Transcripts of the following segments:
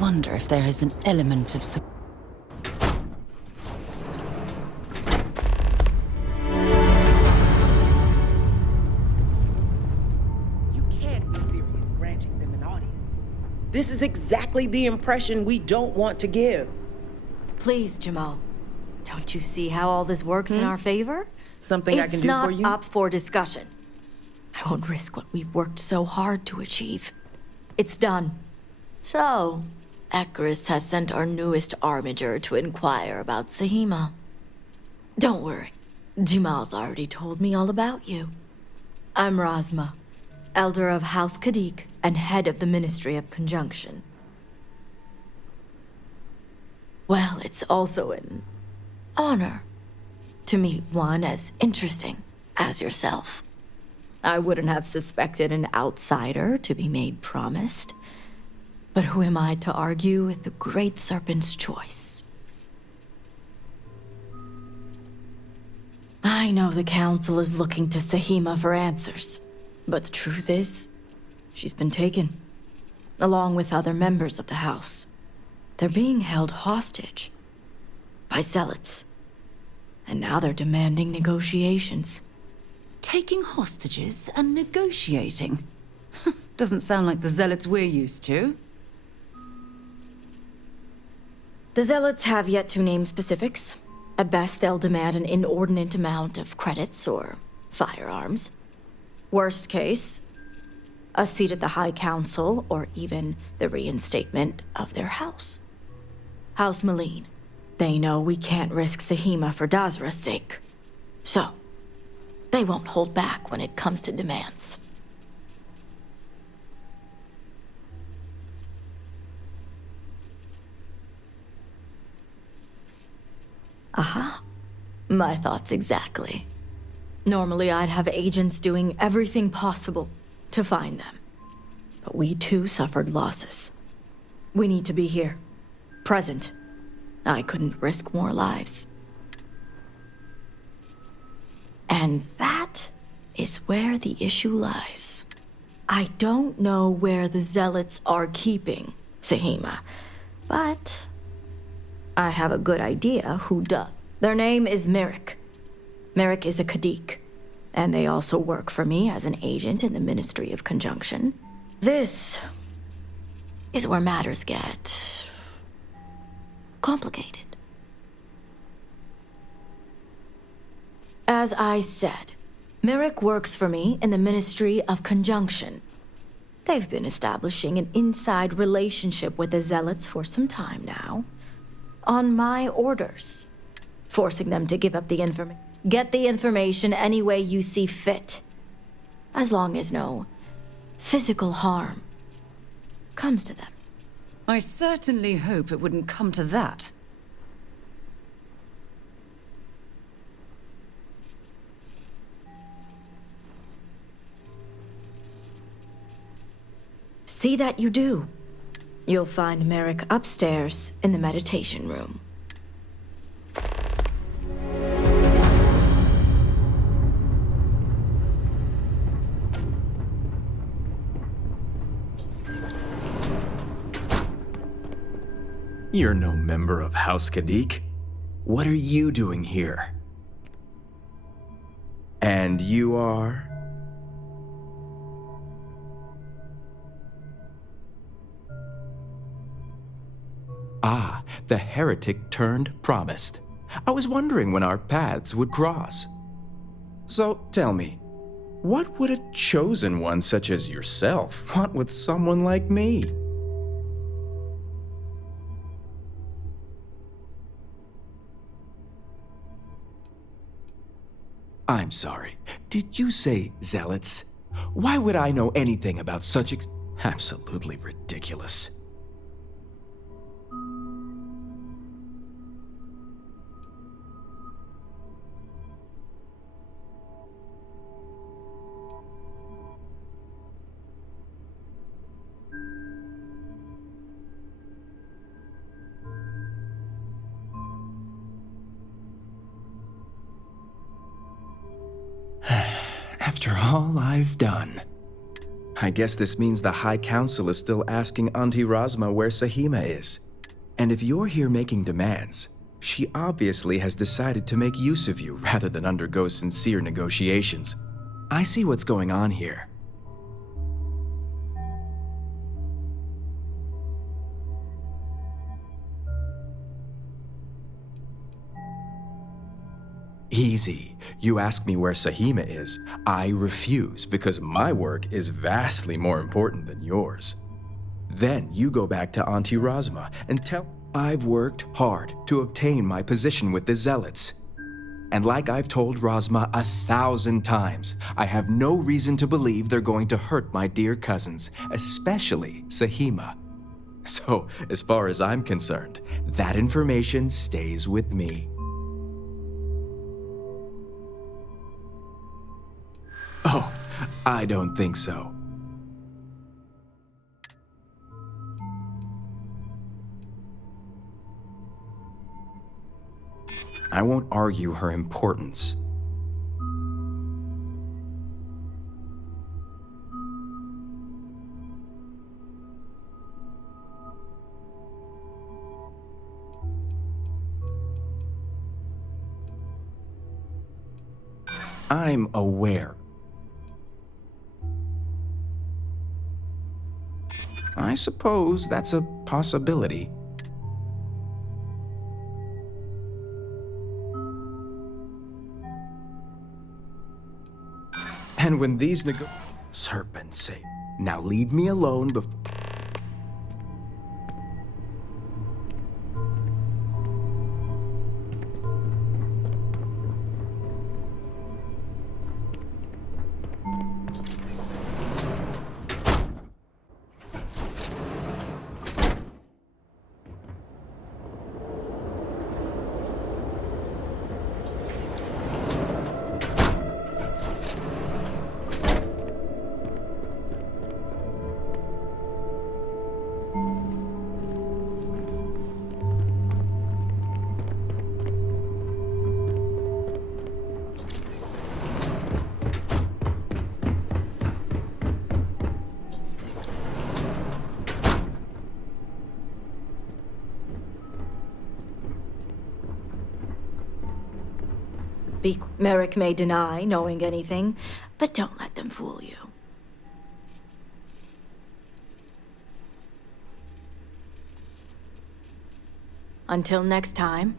wonder if there is an element of You can't be serious granting them an audience. This is exactly the impression we don't want to give. Please, Jamal. Don't you see how all this works in our favor? Something I can do for you? It's not up for discussion. I won't risk what we've worked so hard to achieve. It's done. So, Icarus has sent our newest armiger to inquire about Sahima. Don't worry. Jamal's already told me all about you. I'm Razma, elder of House Kadik and head of the Ministry of Conjunction. Well, it's also an honor to meet one as interesting as yourself. I wouldn't have suspected an outsider to be made promised. But who am I to argue with the Great Serpent's choice? I know the Council is looking to Sahima for answers, but the truth is, she's been taken, along with other members of the House. They're being held hostage by zealots, and now they're demanding negotiations. taking hostages and negotiating? Doesn't sound like the zealots we're used to. The zealots have yet to name specifics. At best, they'll demand an inordinate amount of credits or firearms. Worst case, a seat at the High Council or even the reinstatement of their house. House Maleen. They know we can't risk Sahima for Dazra's sake. So, they won't hold back when it comes to demands. Aha. My thoughts exactly. Normally I'd have agents doing everything possible to find them. But we too suffered losses. We need to be here. Present. I couldn't risk more lives. And that is where the issue lies. I don't know where the zealots are keeping Sahima, but I have a good idea who does. Their name is Merrick. Merrick is a Kadik, and they also work for me as an agent in the Ministry of Conjunction. This is where matters get complicated. As I said, Merrick works for me in the Ministry of Conjunction. They've been establishing an inside relationship with the zealots for some time now. On my orders, forcing them to give up the information. Get the information any way you see fit, as long as no physical harm comes to them. I certainly hope it wouldn't come to that. See that you do. You'll find Merrick upstairs in the meditation room. You're no member of House Kadik. What are you doing here? And you are? Ah, the heretic turned promised. I was wondering when our paths would cross. So tell me, what would a chosen one such as yourself want with someone like me? I'm sorry. Did you say zealots? Why would I know anything about such absolutely ridiculous? After all I've done, I guess this means the High Council is still asking Auntie Rosma where Sahima is. And if you're here making demands, she obviously has decided to make use of you rather than undergo sincere negotiations. I see what's going on here. Easy. You ask me where Sahima is, I refuse because my work is vastly more important than yours. Then you go back to Auntie Rosma and tell I've worked hard to obtain my position with the Zealots. And like I've told Rosma 1,000 times, I have no reason to believe they're going to hurt my dear cousins, especially Sahima. So, as far as I'm concerned, that information stays with me. Oh, I don't think so. I won't argue her importance. I'm aware. I suppose that's a possibility. And when these serpent's sake. Now leave me alone before. Merrick may deny knowing anything, but don't let them fool you. Until next time.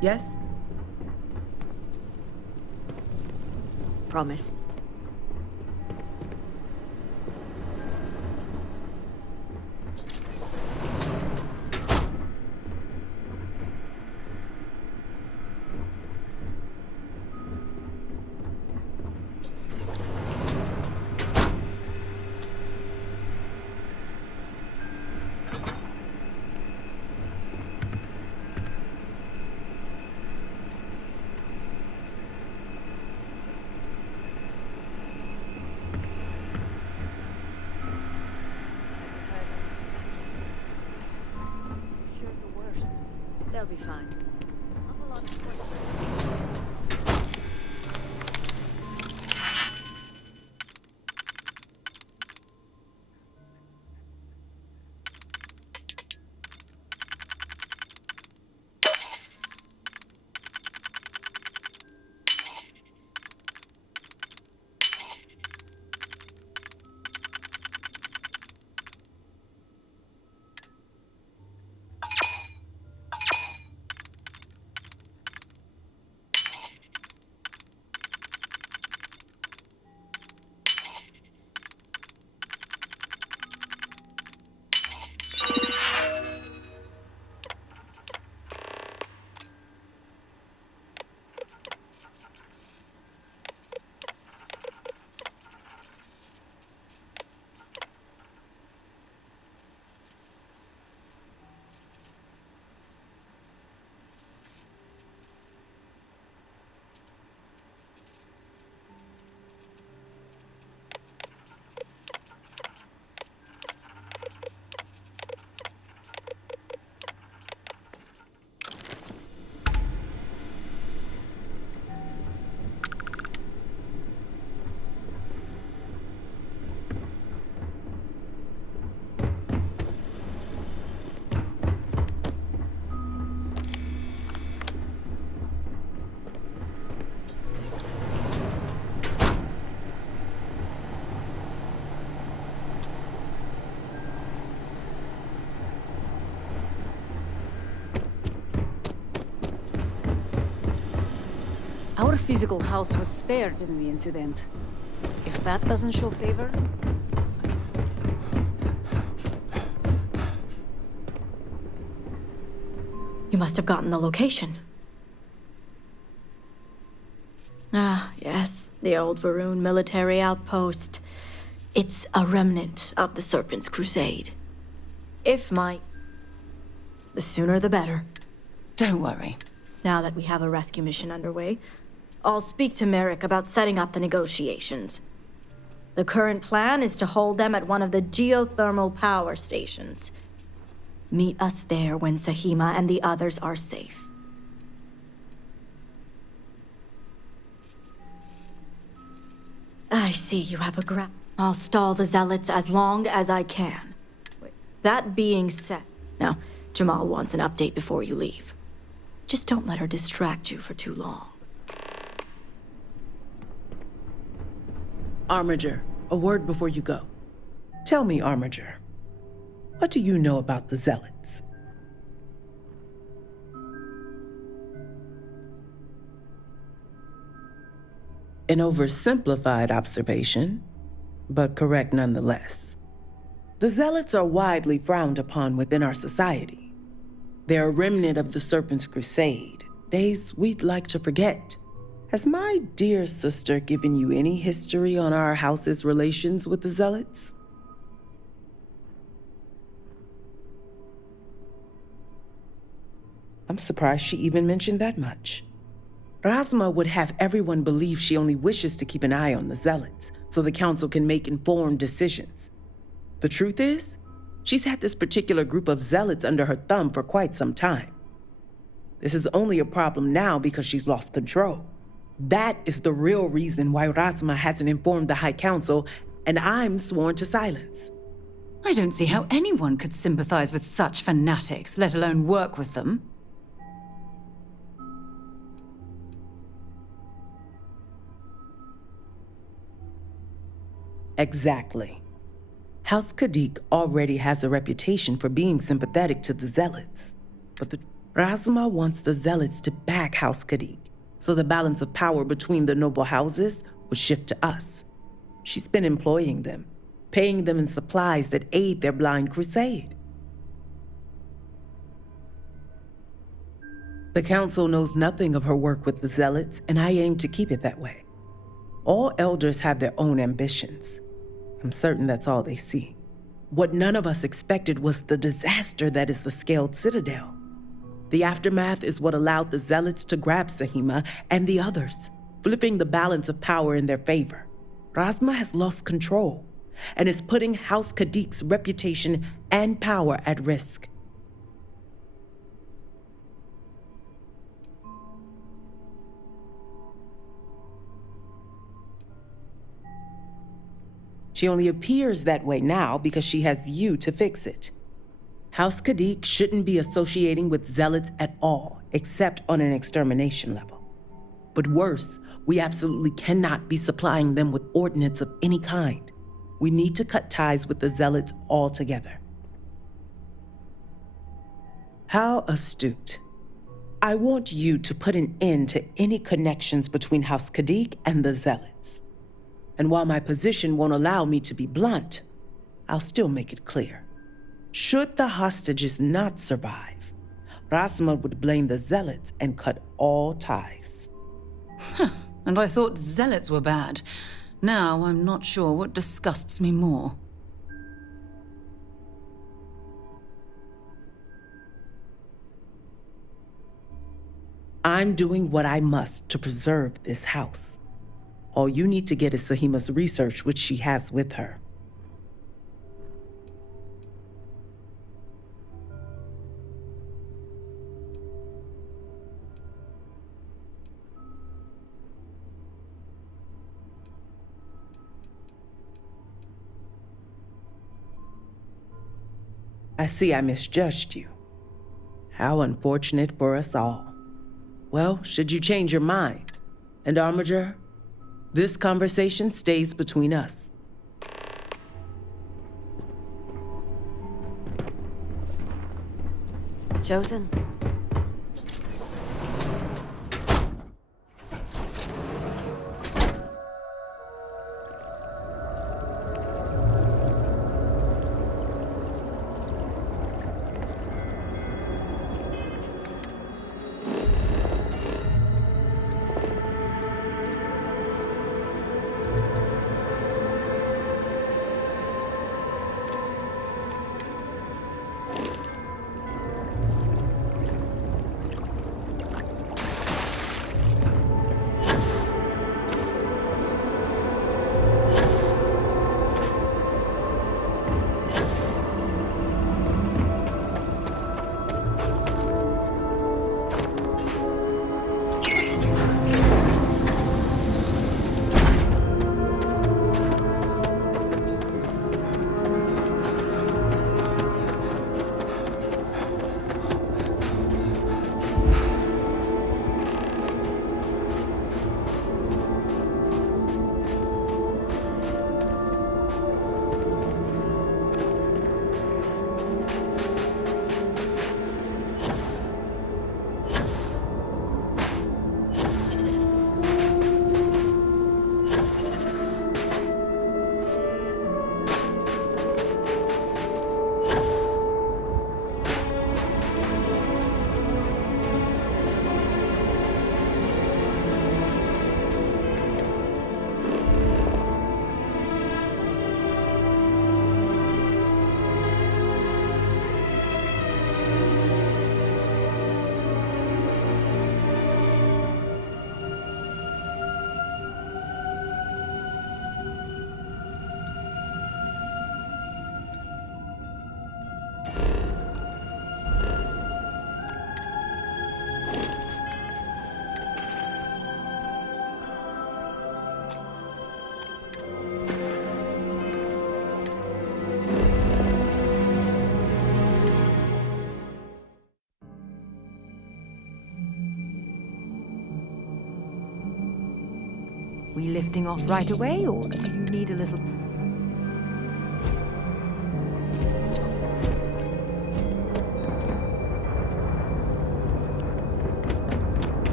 Yes? Promise. They'll be fine. A whole lot of work. Our physical house was spared in the incident. If that doesn't show favor... You must have gotten the location. Ah, yes, the old Varun military outpost. It's a remnant of the Serpent's Crusade. The sooner the better. Don't worry. Now that we have a rescue mission underway, I'll speak to Merrick about setting up the negotiations. The current plan is to hold them at one of the geothermal power stations. Meet us there when Sahima and the others are safe. I see you have a I'll stall the Zealots as long as I can. That being said... Now, Jamal wants an update before you leave. Just don't let her distract you for too long. Armiger, a word before you go. Tell me, Armiger, what do you know about the Zealots? An oversimplified observation, but correct nonetheless. The Zealots are widely frowned upon within our society. They're a remnant of the Serpent's Crusade, days we'd like to forget. Has my dear sister given you any history on our house's relations with the Zealots? I'm surprised she even mentioned that much. Razma would have everyone believe she only wishes to keep an eye on the Zealots, so the Council can make informed decisions. The truth is, she's had this particular group of Zealots under her thumb for quite some time. This is only a problem now because she's lost control. That is the real reason why Razma hasn't informed the High Council, and I'm sworn to silence. I don't see how anyone could sympathize with such fanatics, let alone work with them. Exactly. House Khadik already has a reputation for being sympathetic to the Zealots. But the Razma wants the Zealots to back House Khadik, so the balance of power between the noble houses would shift to us. She's been employing them, paying them in supplies that aid their blind crusade. The Council knows nothing of her work with the Zealots, and I aim to keep it that way. All elders have their own ambitions. I'm certain that's all they see. What none of us expected was the disaster that is the Scaled Citadel. The aftermath is what allowed the Zealots to grab Sahima and the others, flipping the balance of power in their favor. Razma has lost control and is putting House Khadik's reputation and power at risk. She only appears that way now because she has you to fix it. House Khadik shouldn't be associating with Zealots at all, except on an extermination level. But worse, we absolutely cannot be supplying them with ordnance of any kind. We need to cut ties with the Zealots altogether. How astute. I want you to put an end to any connections between House Khadik and the Zealots. And while my position won't allow me to be blunt, I'll still make it clear. Should the hostages not survive, Razma would blame the Zealots and cut all ties. And I thought Zealots were bad. Now I'm not sure what disgusts me more. I'm doing what I must to preserve this house. All you need to get is Sahima's research, which she has with her. I see I misjudged you. How unfortunate for us all. Well, should you change your mind, and Armiger, this conversation stays between us. Chosen. We lifting off right away, or do you need a little...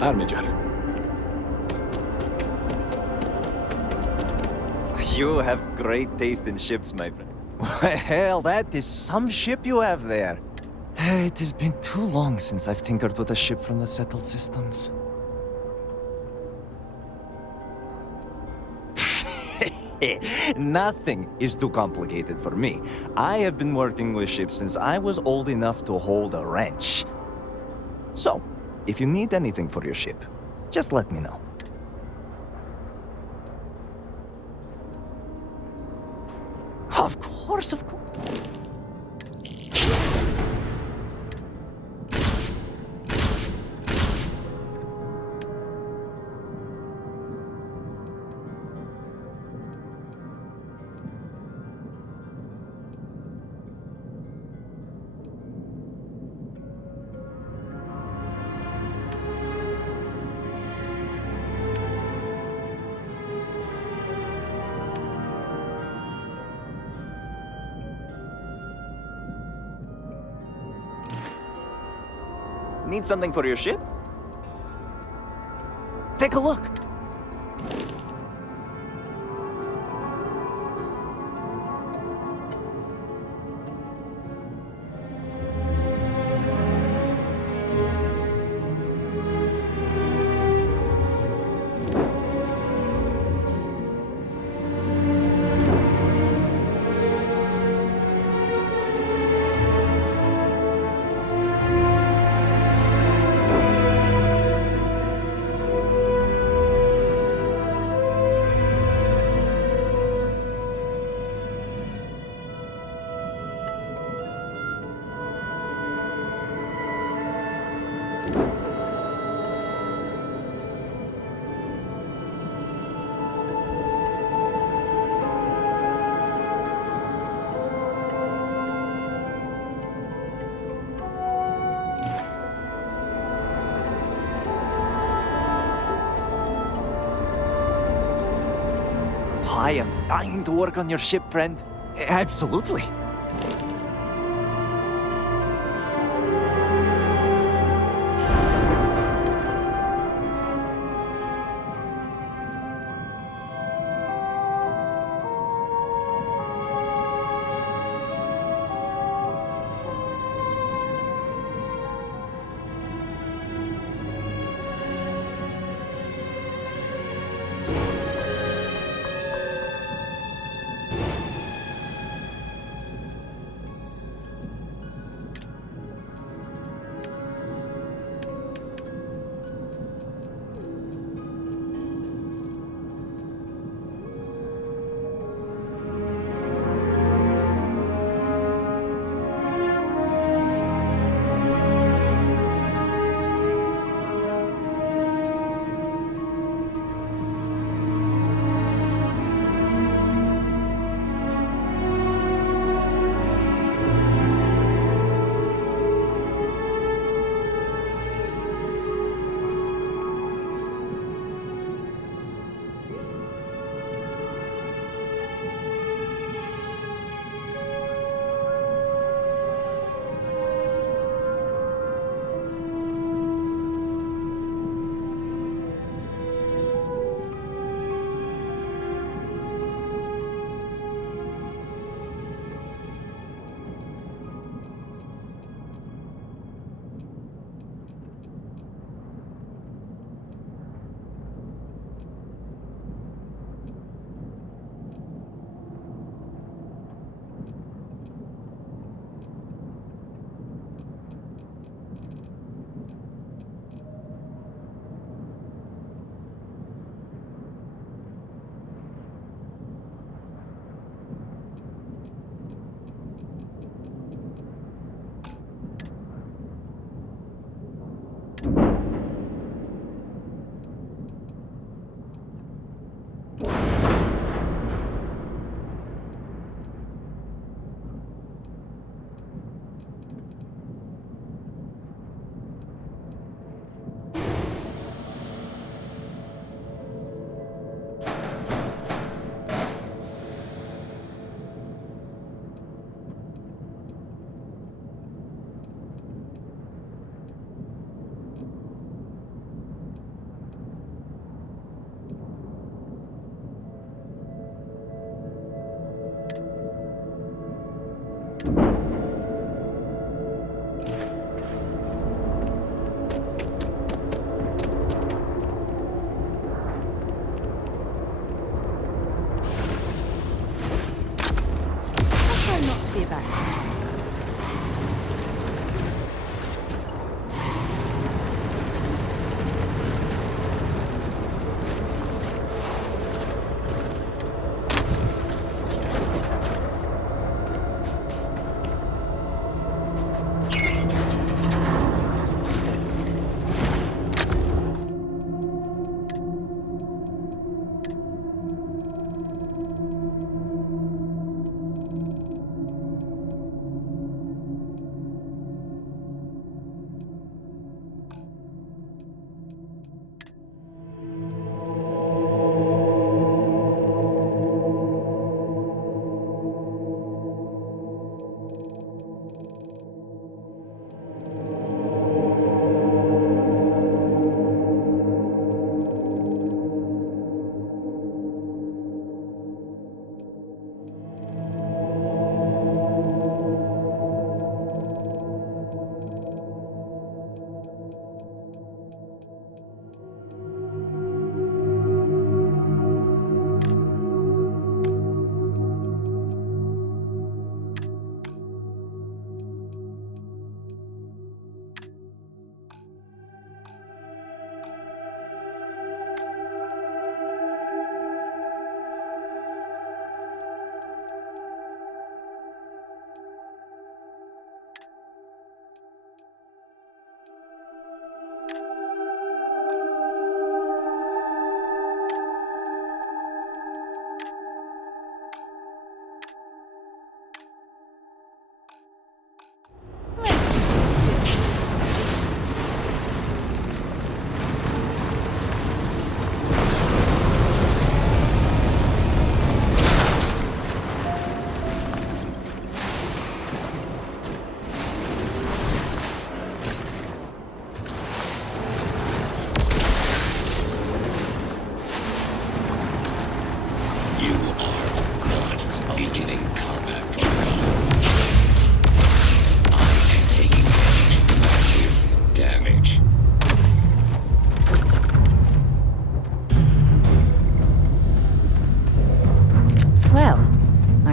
Armiger. You have great taste in ships, my friend. Hell, that is some ship you have there. It has been too long since I've tinkered with a ship from the settled systems. Nothing is too complicated for me. I have been working with ships since I was old enough to hold a wrench. So, if you need anything for your ship, just let me know. Of course, of course. Need something for your ship? Take a look. I am dying to work on your ship, friend. Absolutely.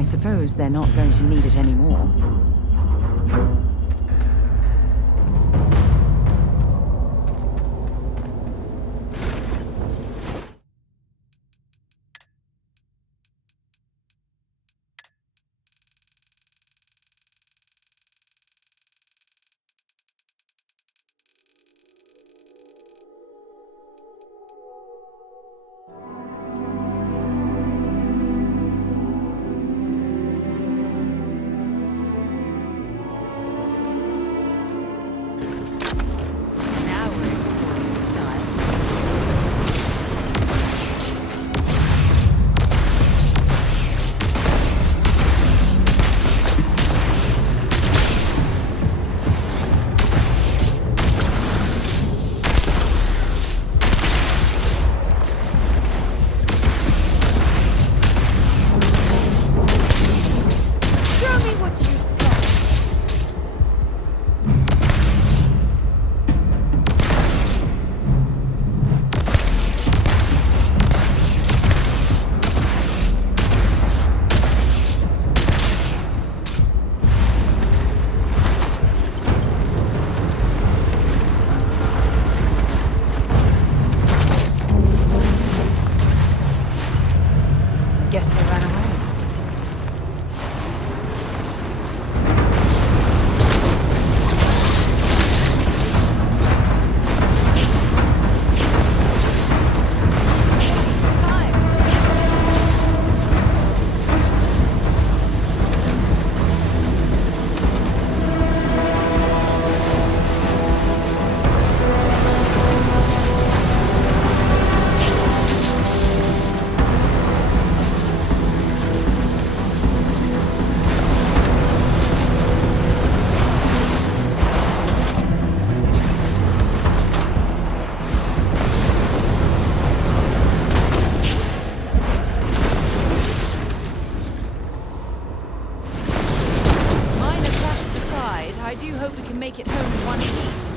suppose they're not going to need it anymore. Now we're exploring in style. Show me what you've got. Guess they ran away. Minor clashes aside, I do hope we can make it home in one piece.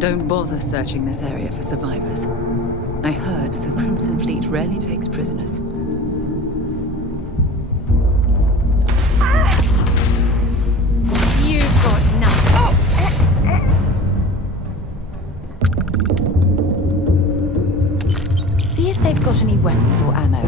Don't bother searching this area for survivors. I heard the Crimson Fleet rarely takes prisoners. You've got nothing. See if they've got any weapons or ammo.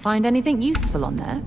Find anything useful on there?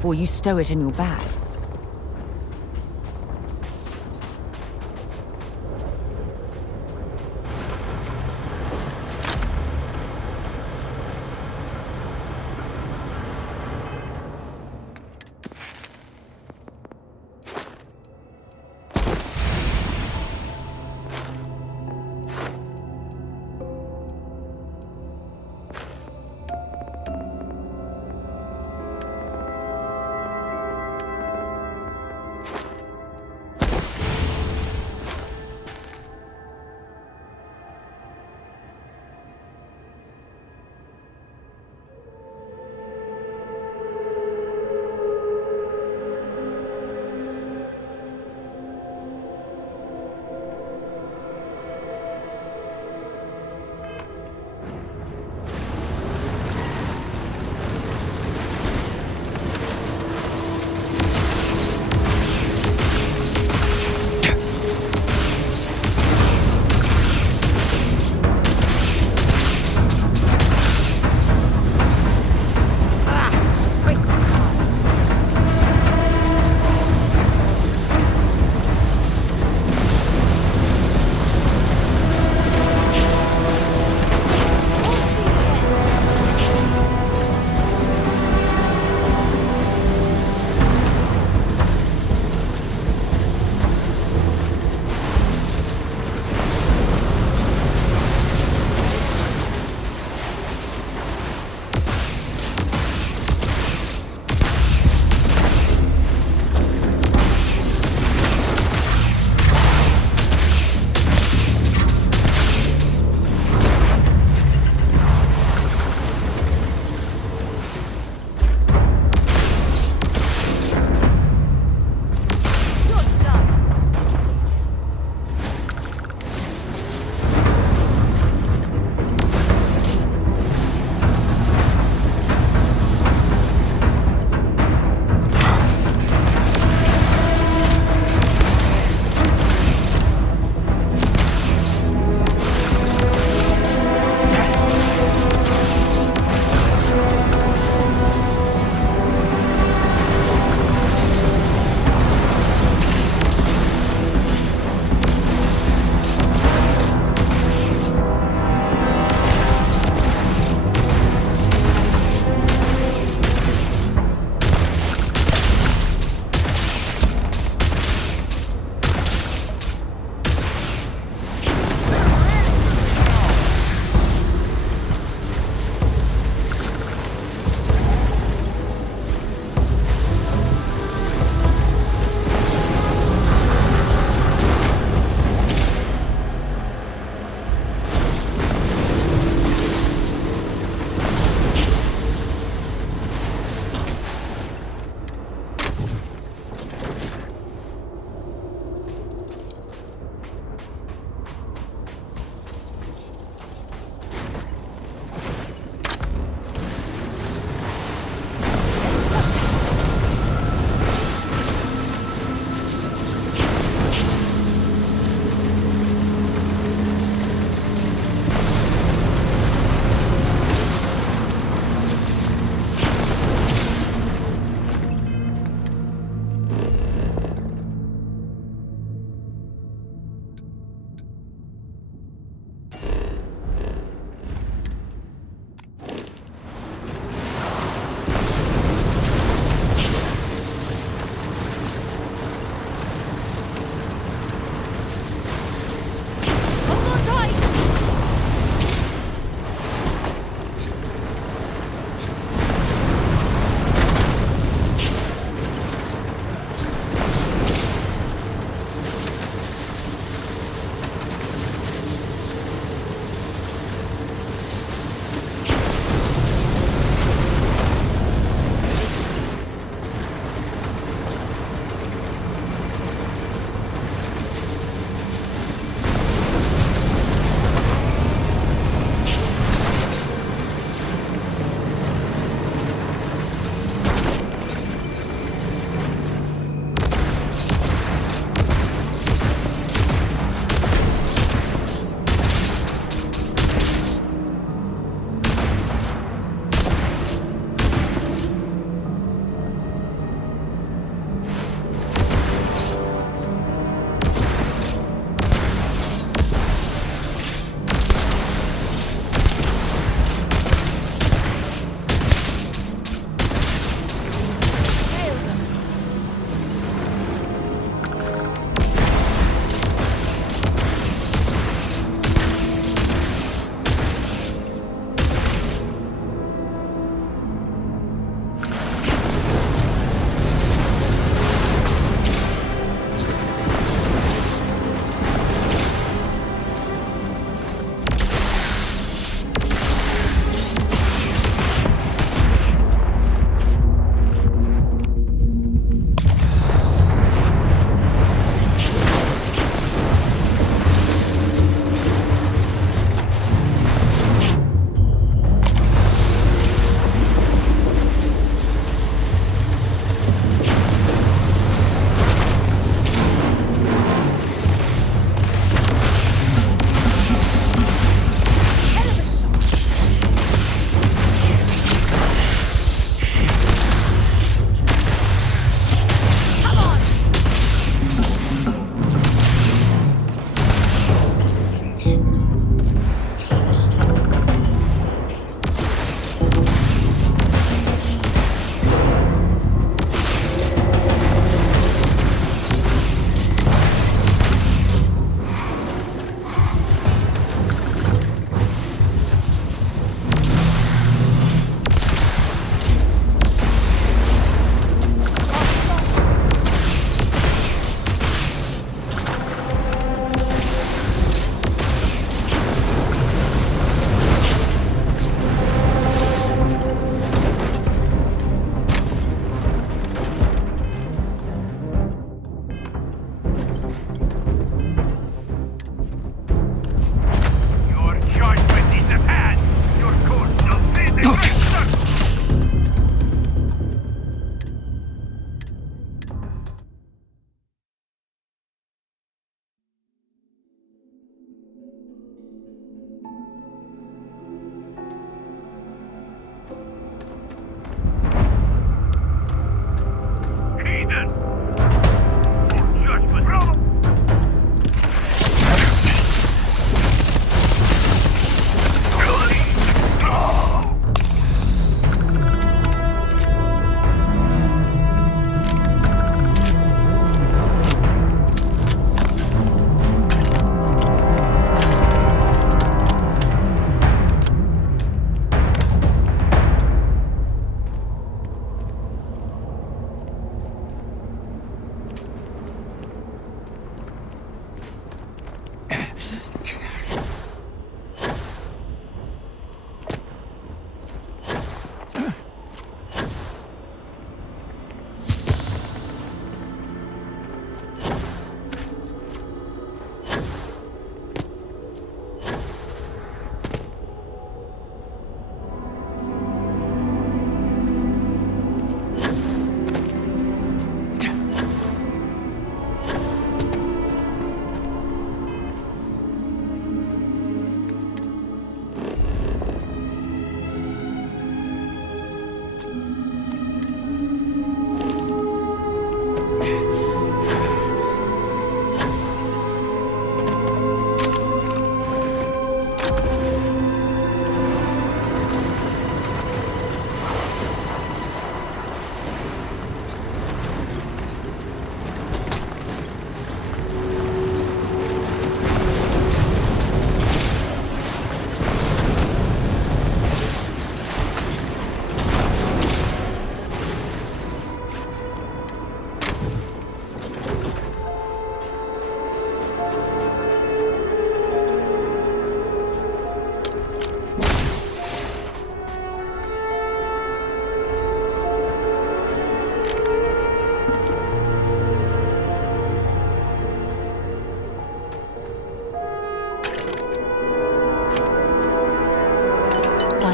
before you stow it in your bag.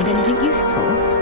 find anything useful?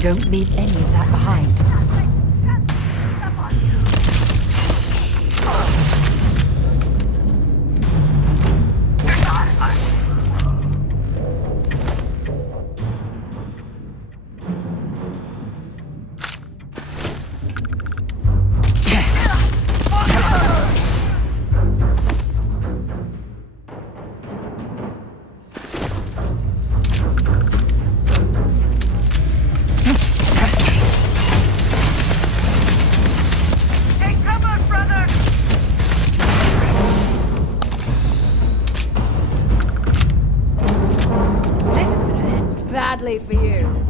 Don't leave any of that behind. Badly for you.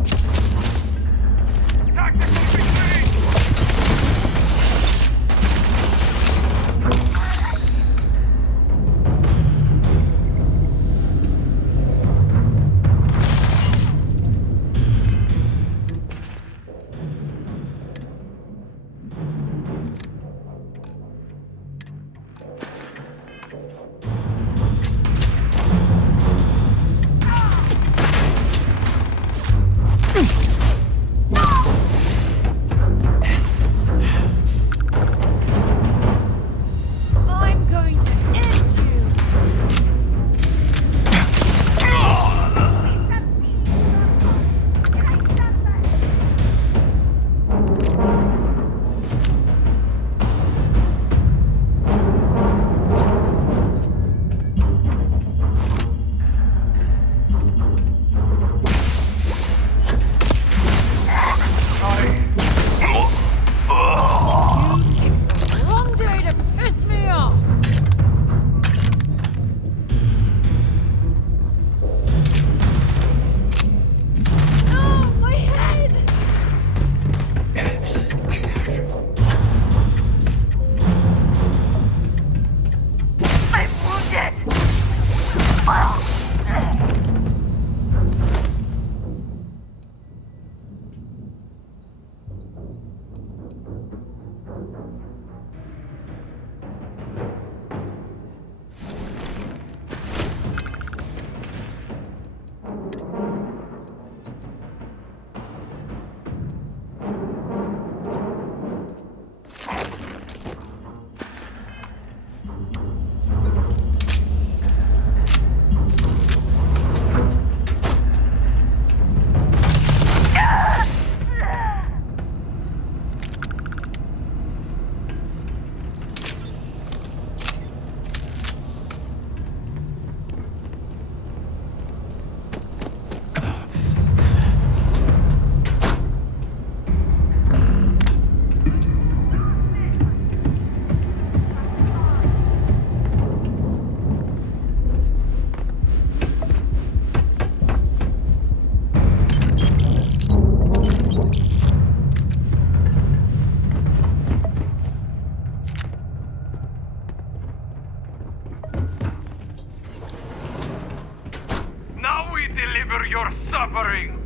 Your suffering!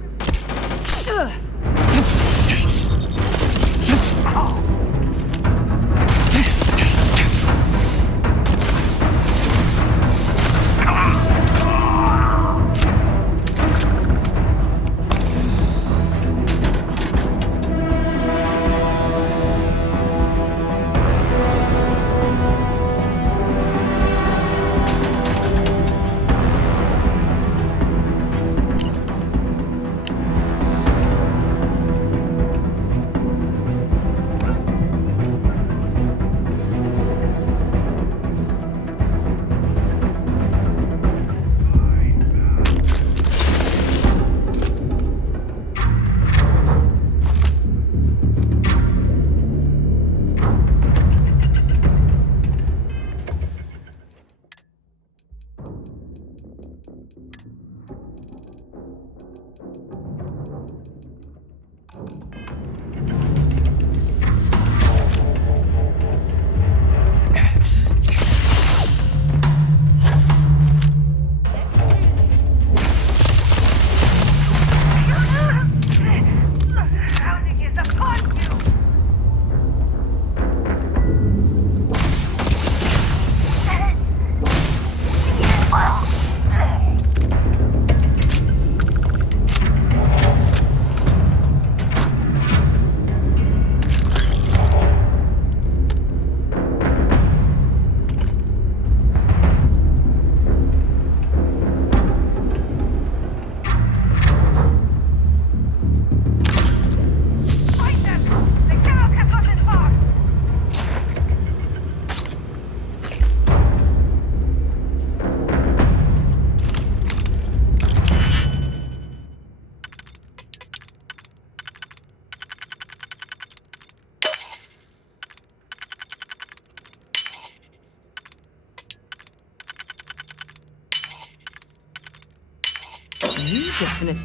You definitely...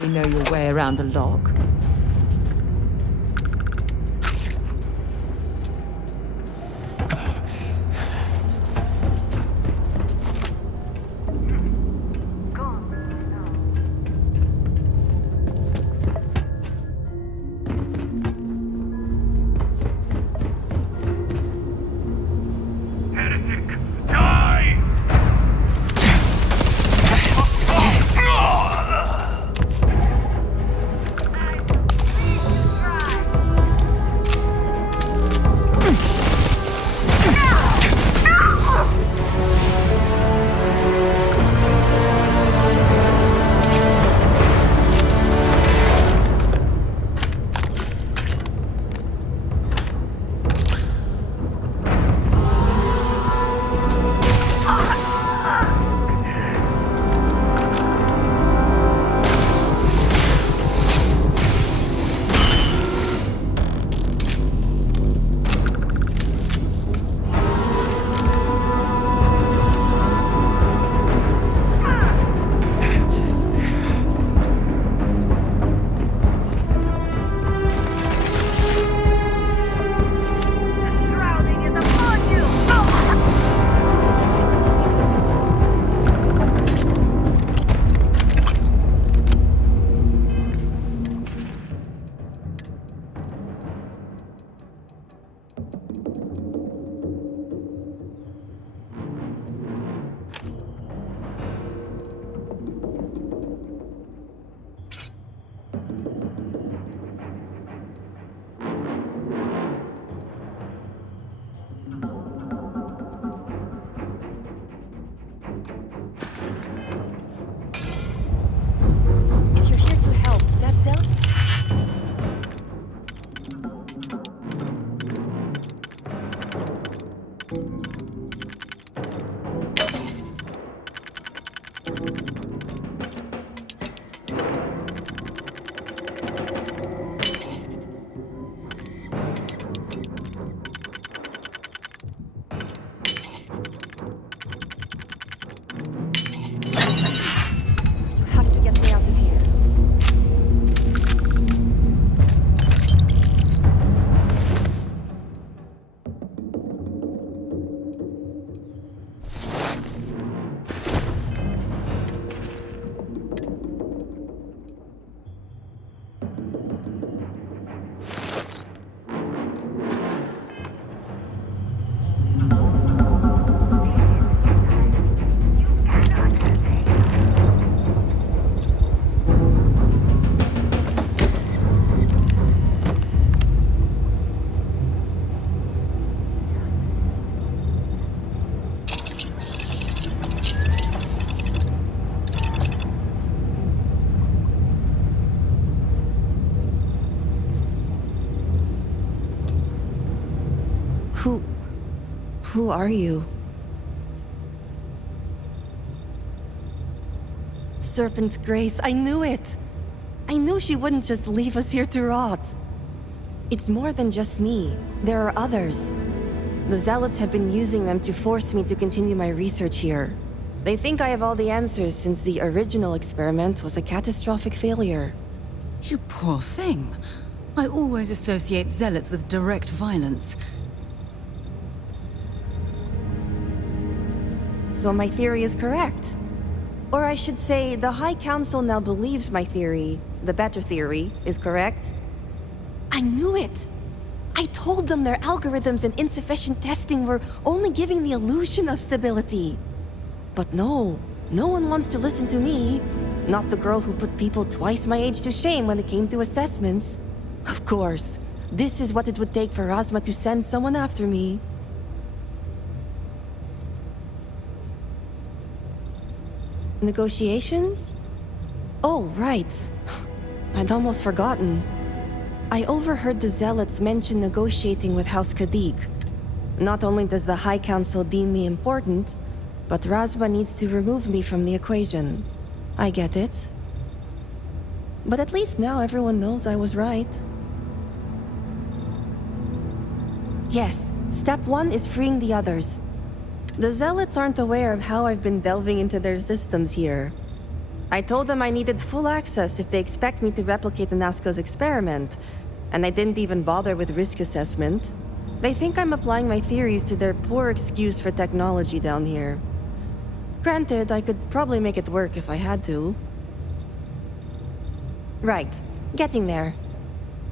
You know your way around a lock. Heretic, die! If you're here to help, that zealot... You have to get me out of here. Who are you? Serpent's Grace, I knew it! I knew she wouldn't just leave us here to rot. It's more than just me. There are others. The Zealots have been using them to force me to continue my research here. They think I have all the answers since the original experiment was a catastrophic failure. You poor thing. I always associate zealots with direct violence. So my theory is correct. Or I should say, the High Council now believes my theory, the better theory, is correct. I knew it! I told them their algorithms and insufficient testing were only giving the illusion of stability. But no one wants to listen to me. Not the girl who put people twice my age to shame when it came to assessments. Of course, this is what it would take for Razma to send someone after me. Negotiations? Oh, right. I'd almost forgotten. I overheard the Zealots mention negotiating with House Kadik. Not only does the High Council deem me important, but Razma needs to remove me from the equation. I get it. But at least now everyone knows I was right. Yes, step 1 is freeing the others. The Zealots aren't aware of how I've been delving into their systems here. I told them I needed full access if they expect me to replicate Anasco's experiment, and I didn't even bother with risk assessment. They think I'm applying my theories to their poor excuse for technology down here. Granted, I could probably make it work if I had to. Right, getting there.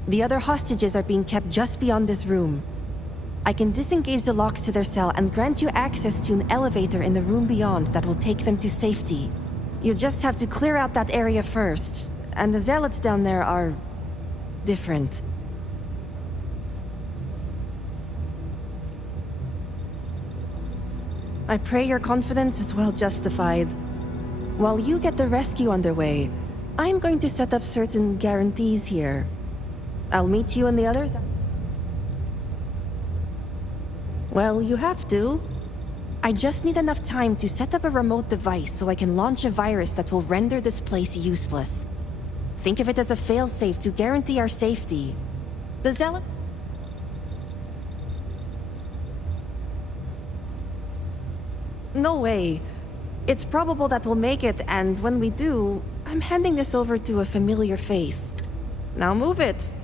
The other hostages are being kept just beyond this room. I can disengage the locks to their cell and grant you access to an elevator in the room beyond that will take them to safety. You just have to clear out that area first, and the Zealots down there are... different. I pray your confidence is well justified. While you get the rescue underway, I'm going to set up certain guarantees here. I'll meet you and the others. Well, you have to. I just need enough time to set up a remote device so I can launch a virus that will render this place useless. Think of it as a failsafe to guarantee our safety. The Zealot... No way. It's probable that we'll make it, and when we do, I'm handing this over to a familiar face. Now move it.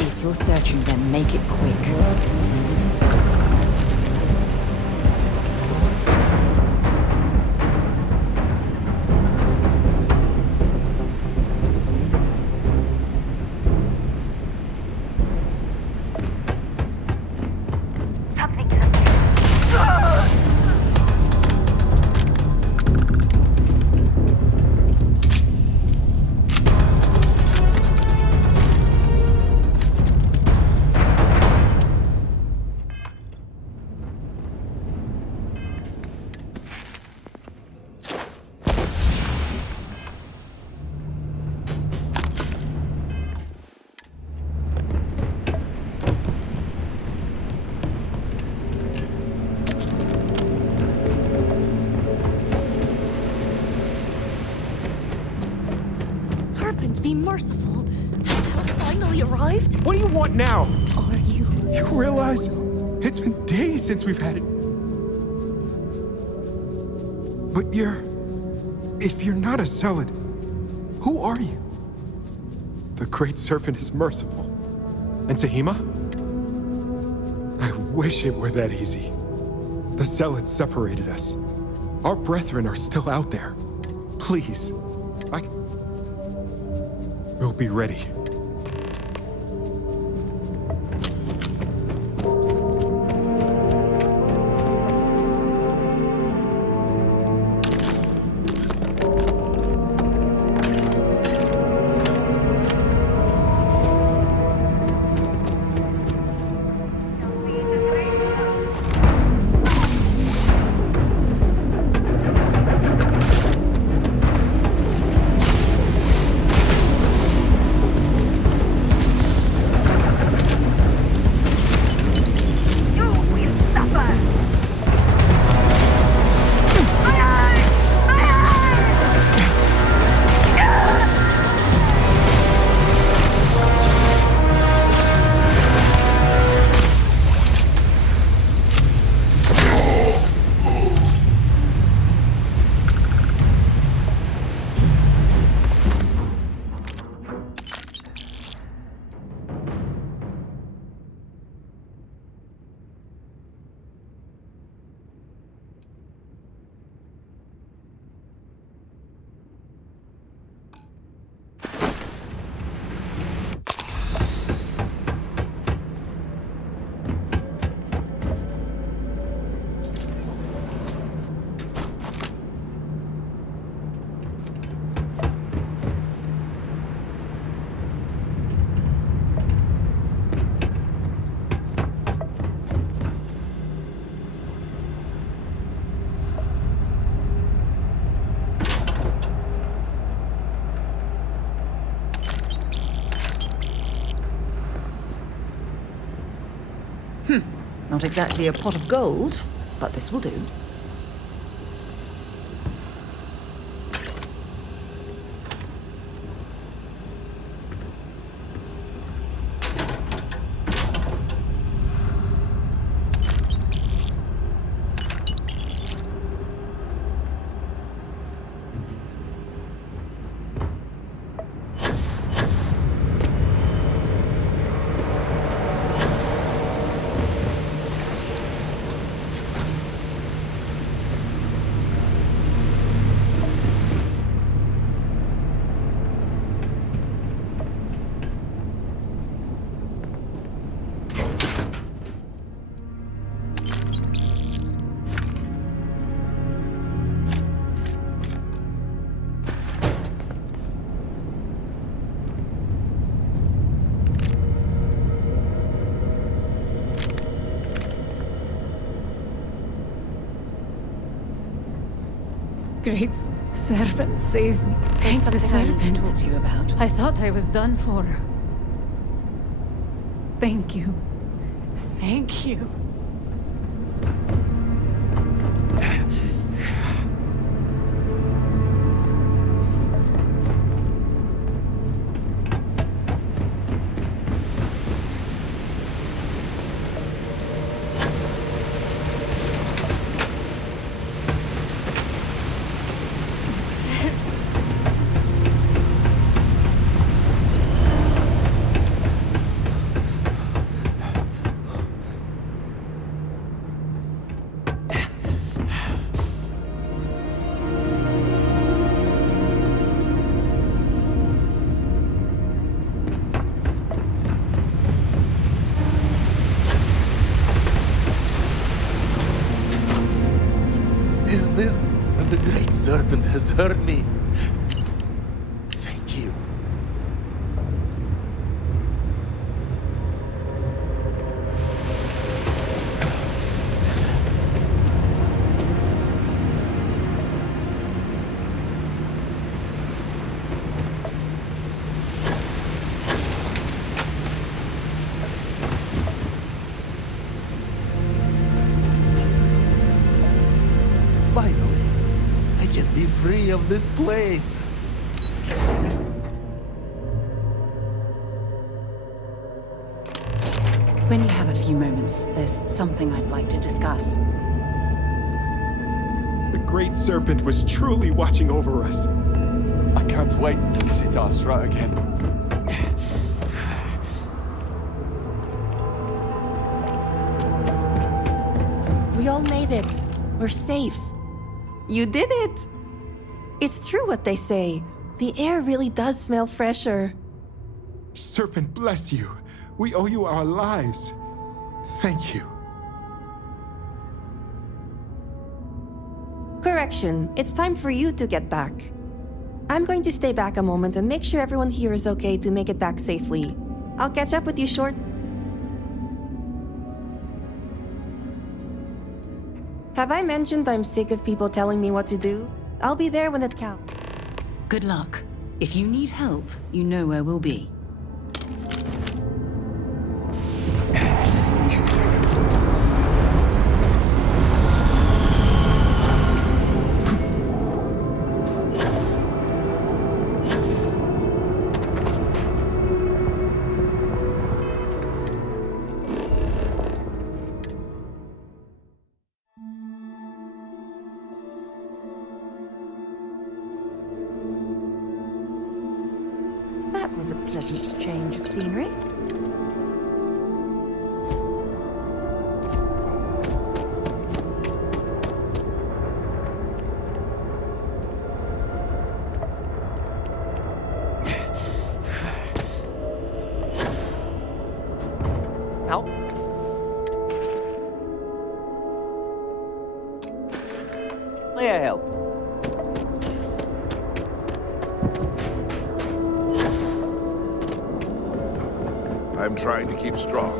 If you're searching, then make it quick. Be merciful. Have I finally arrived? What do you want now? Are you? You realize it's been days since we've had it. But if you're not a zealot, who are you? The Great Serpent is merciful. And Tahima? I wish it were that easy. The zealots separated us. Our brethren are still out there. Please, we'll be ready. Not exactly a pot of gold, but this will do. Great serpent, save me. Thank the There's something I need serpent. to talk to you about. I thought I was done for. Thank you. Thank you. Is this? The great serpent has heard me. Thank you. Finally, I can be free of this place. When you have a few moments, there's something I'd like to discuss. The Great Serpent was truly watching over us. I can't wait to see Dasra again. We all made it. We're safe. You did it! It's true what they say. The air really does smell fresher. Serpent bless you. We owe you our lives. Thank you. Correction, it's time for you to get back. I'm going to stay back a moment and make sure everyone here is okay to make it back safely. I'll catch up with you short. Have I mentioned I'm sick of people telling me what to do? I'll be there when it counts. Good luck. If you need help, you know where we'll be. That was a pleasant change of scenery. Help? May I help? I'm trying to keep strong.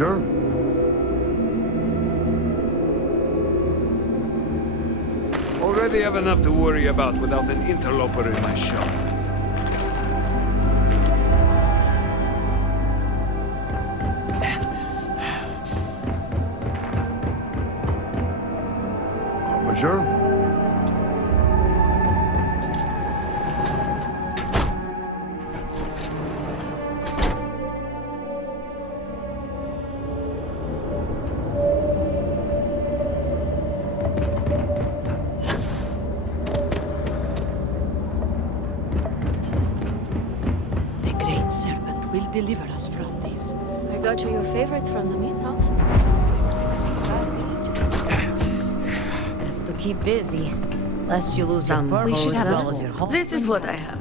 Armature? Already have enough to worry about without an interloper in my shop. Armature? The Great Serpent will deliver us from this. I got you your favorite from the meat house. Best to keep busy, lest you lose your purpose. We should have as well as your home. This is what I have.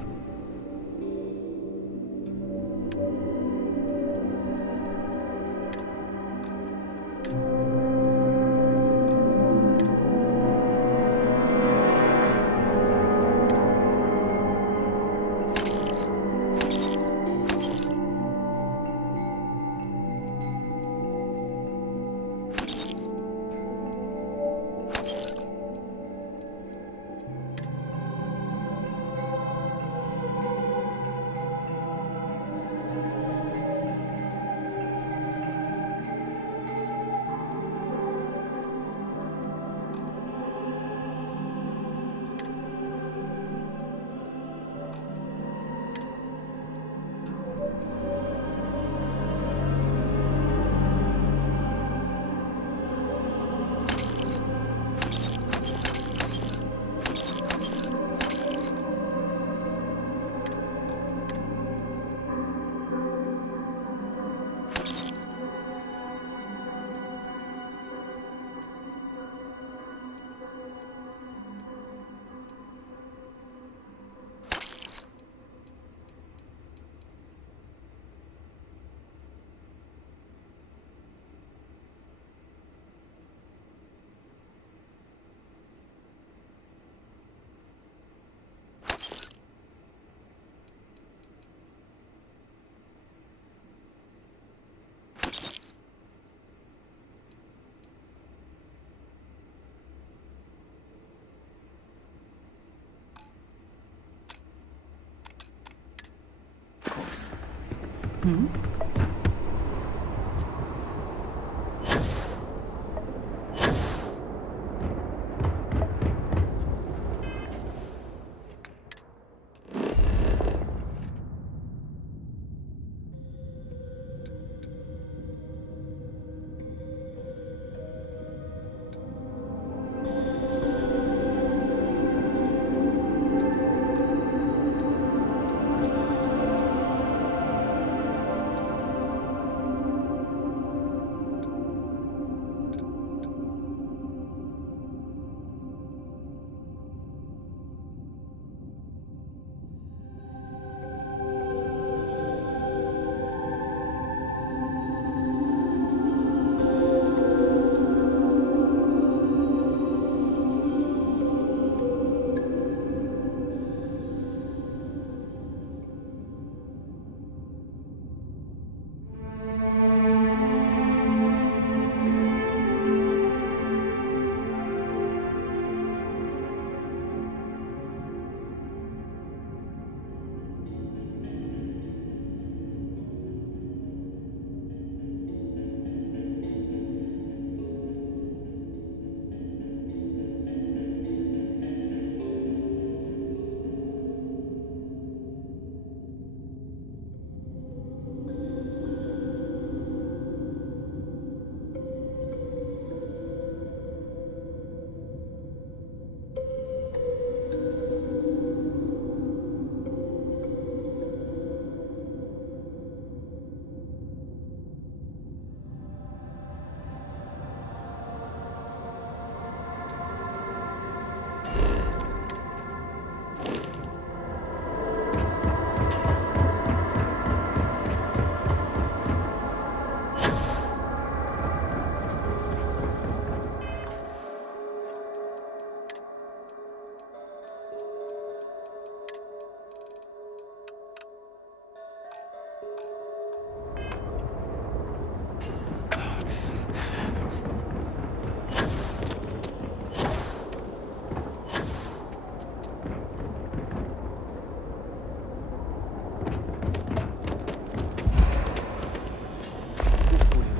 Course.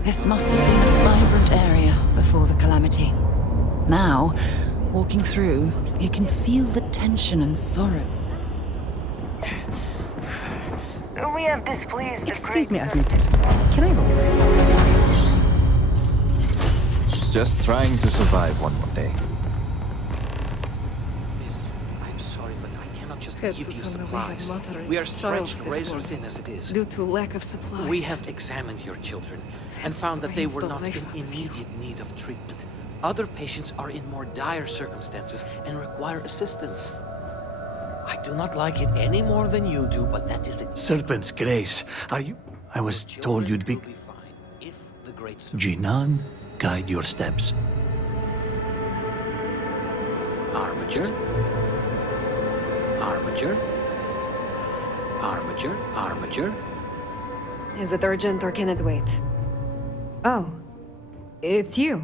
This must have been a vibrant area before the calamity. Now, walking through, you can feel the tension and sorrow. We have displeased the Excuse me, great Admiral. Can I go? Just trying to survive one more day. Miss, I'm sorry, but I cannot just give you supplies. We are stretched razor thin as it is. Due to lack of supplies. We have examined your children and found that they were not in immediate need of treatment. Other patients are in more dire circumstances and require assistance. I do not like it any more than you do, but that is it. Serpent's Grace, are you... I was told you'd be... Jinan, guide your steps. Armature. Armature. Armature. Armature. Is it urgent or can it wait? Oh, it's you.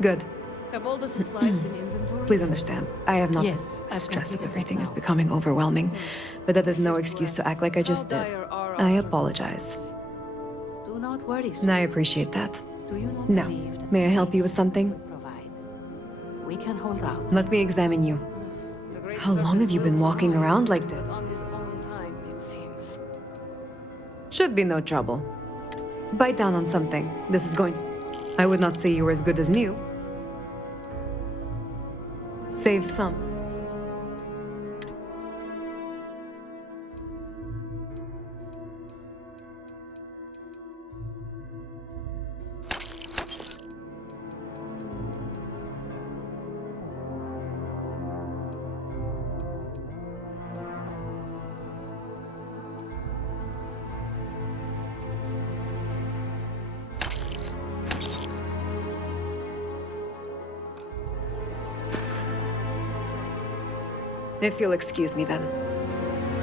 Good. Have all the supplies been inventoried? Please understand, I have not. Yes, I've Stress of completed everything that is now. becoming overwhelming, but that is no excuse to act like I just did. I apologize. Do not worry, And I appreciate that. Do you not Now, believe that may I help you with something? provide? We can hold out. Let me examine you. How long have you been walking around like this? But on his own time, it seems. Should be no trouble. Bite down on something. This is going... I would not say you were as good as new. Save some. If you'll excuse me then.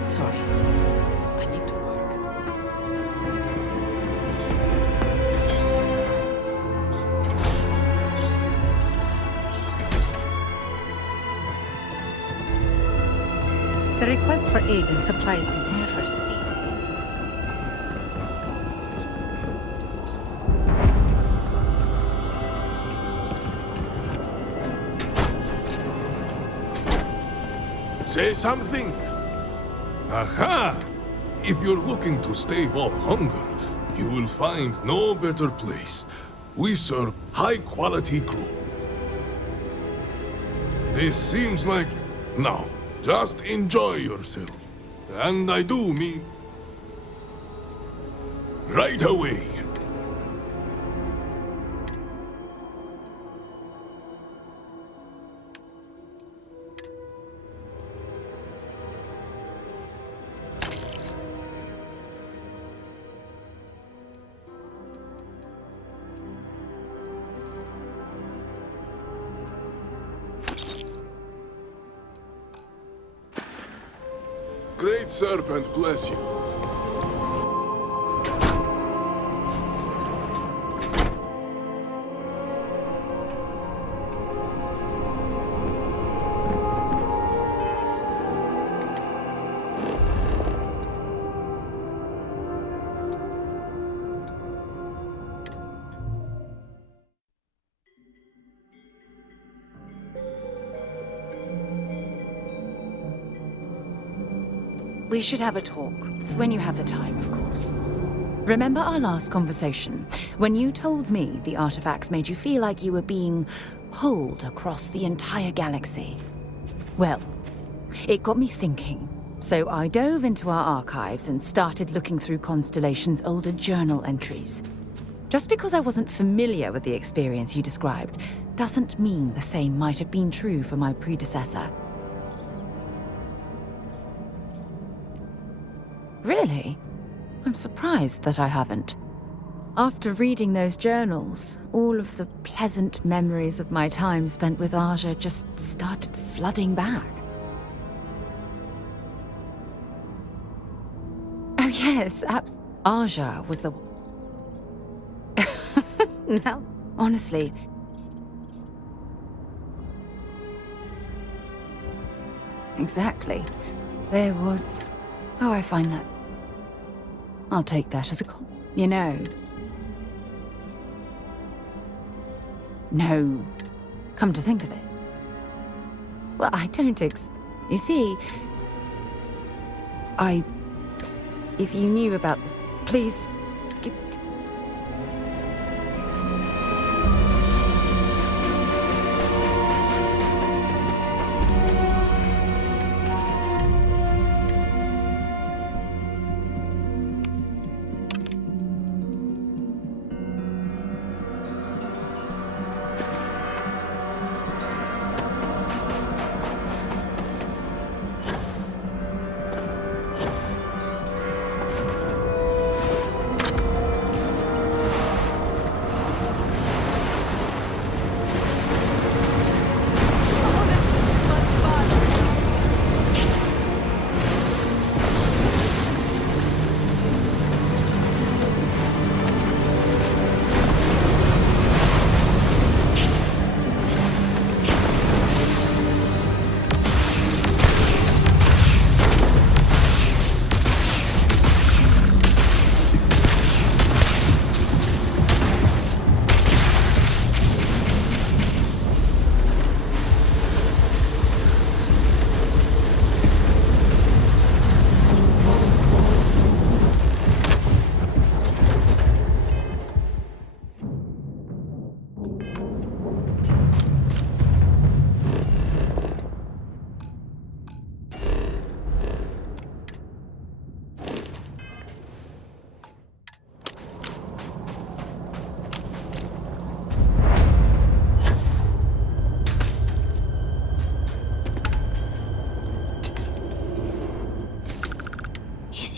Sorry. I need to work. The request for aid and supplies never cease. Say something! Aha! If you're looking to stave off hunger, you will find no better place. We serve high-quality crew. This seems like... Now, just enjoy yourself. And I do mean... right away. Great Serpent bless you. We should have a talk. When you have the time, of course. Remember our last conversation? When you told me the artifacts made you feel like you were being pulled across the entire galaxy. Well, it got me thinking. So I dove into our archives and started looking through Constellation's older journal entries. Just because I wasn't familiar with the experience you described, doesn't mean the same might have been true for my predecessor. Really? I'm surprised that I haven't. After reading those journals, all of the pleasant memories of my time spent with Aja just started flooding back. Oh yes, Aja was the... No, honestly. Exactly. There was... Oh, I find that... I'll take that as a compliment. You know... No, come to think of it. Well, I don't You see... If you knew about the... Please...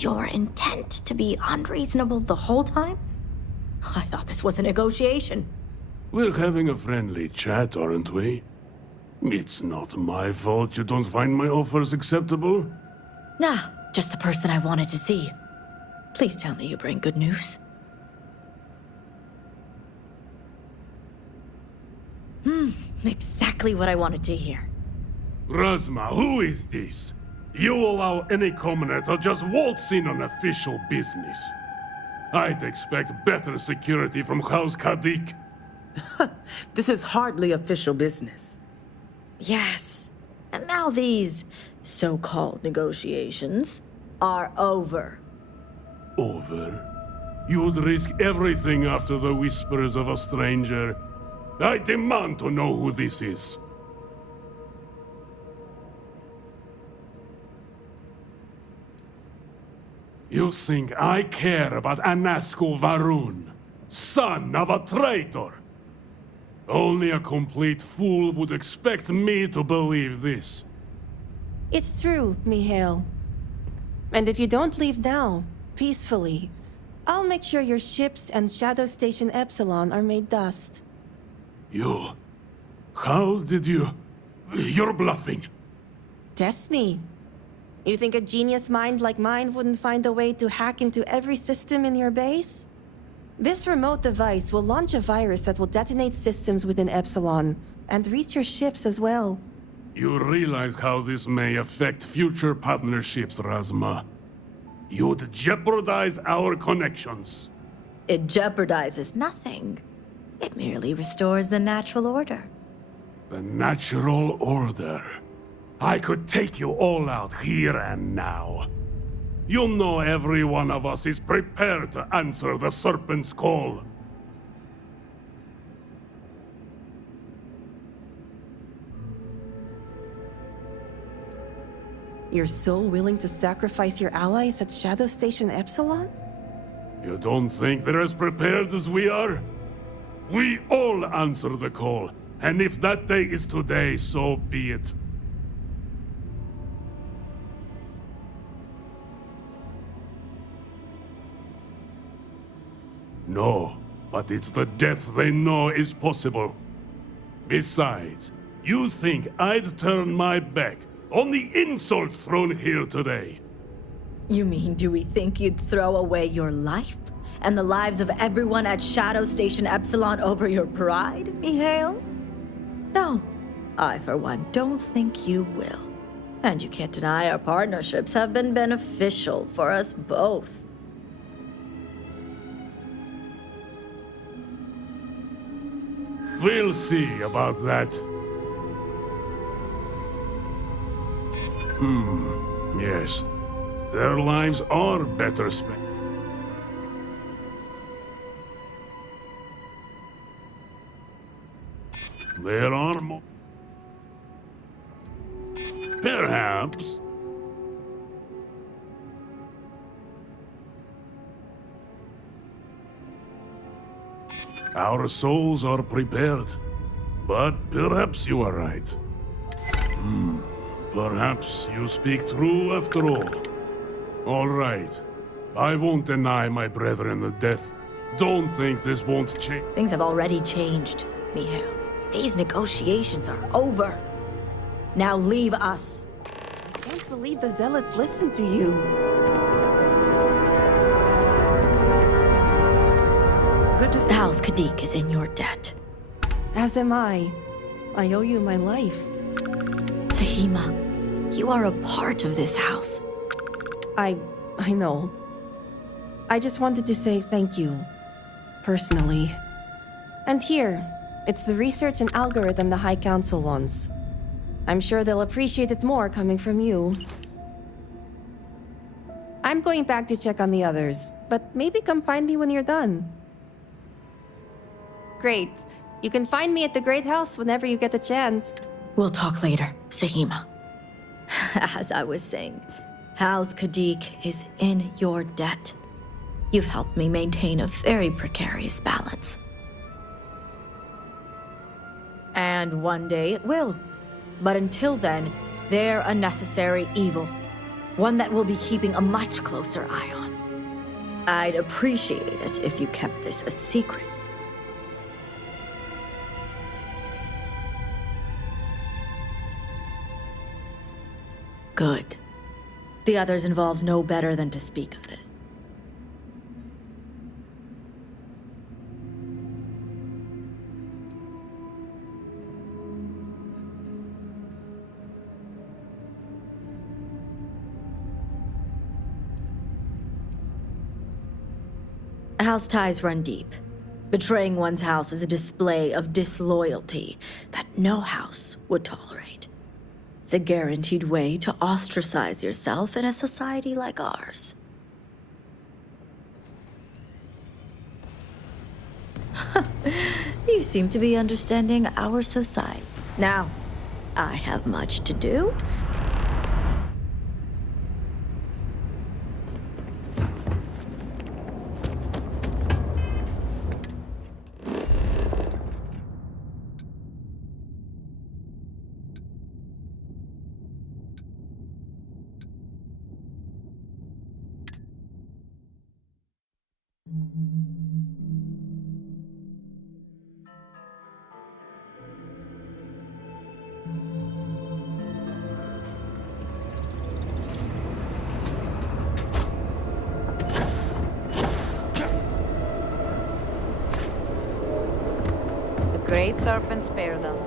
Your intent to be unreasonable the whole time? I thought this was a negotiation. We're having a friendly chat, aren't we? It's not my fault you don't find my offers acceptable. Nah, just the person I wanted to see. Please tell me you bring good news. Exactly what I wanted to hear. Razma, who is this? You allow any commoner to just waltz in on official business. I'd expect better security from House Kadik. This is hardly official business. Yes. And now these so-called negotiations are over. Over? You'd risk everything after the whispers of a stranger. I demand to know who this is. You think I care about Anasco Varun, son of a traitor? Only a complete fool would expect me to believe this. It's true, Mihail. And if you don't leave now, peacefully, I'll make sure your ships and Shadow Station Epsilon are made dust. You... How did you... You're bluffing. Test me. You think a genius mind like mine wouldn't find a way to hack into every system in your base? This remote device will launch a virus that will detonate systems within Epsilon, and reach your ships as well. You realize how this may affect future partnerships, Razma. You'd jeopardize our connections. It jeopardizes nothing. It merely restores the natural order. The natural order. I could take you all out here and now. You know every one of us is prepared to answer the Serpent's call. You're so willing to sacrifice your allies at Shadow Station Epsilon? You don't think they're as prepared as we are? We all answer the call, and if that day is today, so be it. No, but it's the death they know is possible. Besides, you think I'd turn my back on the insults thrown here today? You mean, do we think you'd throw away your life and the lives of everyone at Shadow Station Epsilon over your pride, Mihail? No, I for one don't think you will. And you can't deny our partnerships have been beneficial for us both. We'll see about that. Yes. Their lives are better spent. There are more. Perhaps. Our souls are prepared. But perhaps you are right. Perhaps you speak true after all. All right. I won't deny my brethren the death. Don't think this won't change. Things have already changed, Mihail. These negotiations are over. Now leave us. I can't believe the Zealots listened to you. Good to see. House Kadik is in your debt. As am I. I owe you my life. Sahima, you are a part of this house. I know. I just wanted to say thank you. Personally. And here, it's the research and algorithm the High Council wants. I'm sure they'll appreciate it more coming from you. I'm going back to check on the others, but maybe come find me when you're done. Great. You can find me at the Great House whenever you get the chance. We'll talk later, Sahima. As I was saying, House Kadik is in your debt. You've helped me maintain a very precarious balance. And one day it will. But until then, they're a necessary evil. One that we'll be keeping a much closer eye on. I'd appreciate it if you kept this a secret. Good. The others involved know better than to speak of this. House ties run deep. Betraying one's house is a display of disloyalty that no house would tolerate. It's a guaranteed way to ostracize yourself in a society like ours. You seem to be understanding our society. Now, I have much to do. Great serpent spared us.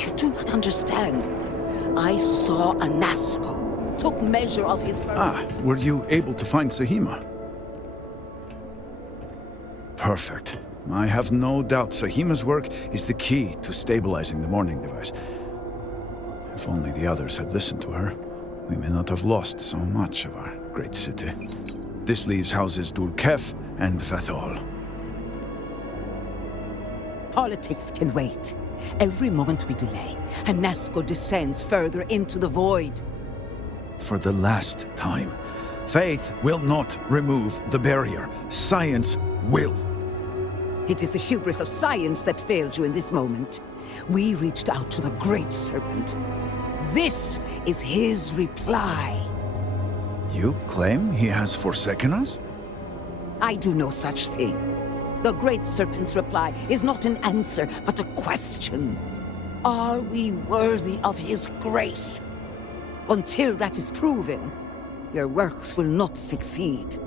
You do not understand. I saw a Nasco, took measure of his purpose. Were you able to find Sahima? Perfect. I have no doubt Sahima's work is the key to stabilizing the morning device. If only the others had listened to her, we may not have lost so much of our great city. This leaves houses Dulkef and Fathol. Politics can wait. Every moment we delay, and Nasco descends further into the void. For the last time, faith will not remove the barrier. Science will. It is the hubris of science that failed you in this moment. We reached out to the Great Serpent. This is his reply. You claim he has forsaken us? I do no such thing. The Great Serpent's reply is not an answer, but a question. Are we worthy of his grace? Until that is proven, your works will not succeed.